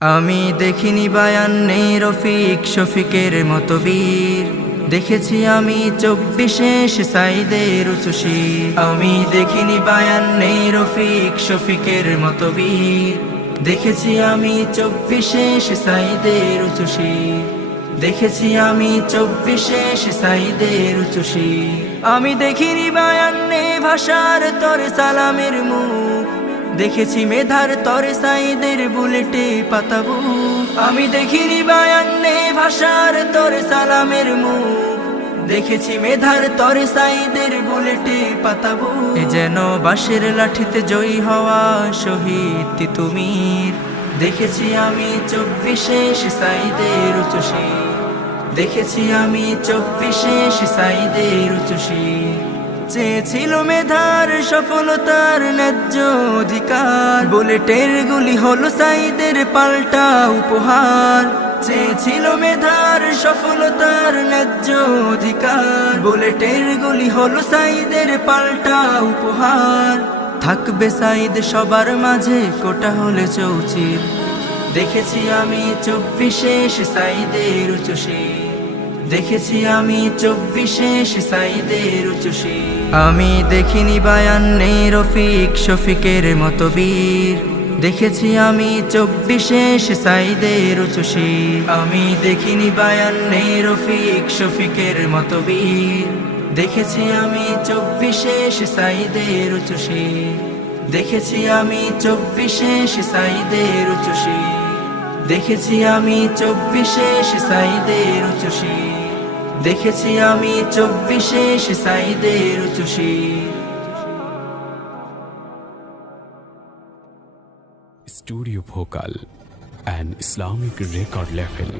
আমি দেখিনি বায়ান্নে রফিক শফিকের মতো বীর, দেখেছি আমি 24 সাইদের উঁচু শির। আমি দেখিনি বায়ান্নে রফিক শফিকের মতো বীর, দেখেছি আমি 24 সাইদের উঁচু শির। দেখেছি আমি 24 সাইদের উঁচু শির। আমি দেখিনি বায়ান্নে ভাষার তরে সালামের মুখ, দেখেছি মেধার তরে সাইদের বুলেটে পাতাবো। আমি দেখিনি বায়ান্নে ভাষার তরে সালামের মুখ, দেখেছি মেধার তরে সাইদের বুলেটে পাতাবো। এ যেন বাঁশের লাঠিতে জয়ী হওয়া শহীদ তিতুমির। দেখেছি আমি 24 সাইদের উঁচু শির। দেখেছি আমি 24 সাইদের উঁচু শির। চেয়েছিল মেধার সফলতার ন্যায্য অধিকার, বুলেটের গুলি হলো সাইদের পাল্টা উপহার। চেয়েছিল মেধার সফলতার ন্যায্য অধিকার, বুলেটের গুলি হলো সাইদের পাল্টা উপহার। থাকবে সাইদ সবার মাঝে কোটা হলে চৌচির। দেখেছি আমি 24 সাইদের উঁচু শির। দেখেছি আমি 24 সাইদের উঁচু শির। আমি দেখিনি বায়ান্নে রফিক শফিকের মতো বীর, দেখেছি আমি 24 সাইদের উঁচু শির। আমি দেখিনি বায়ান্নে রফিক শফিকের মতো বীর, দেখেছি আমি 24 সাইদের উঁচু শির। দেখেছি আমি 24 সাইদের উঁচু শির। দেখেছি আমি 24 সাইদের উঁচু শির। দেখেছি আমি 24 সাইদের উঁচু শির। Studio Bhokal, an Islamic record label.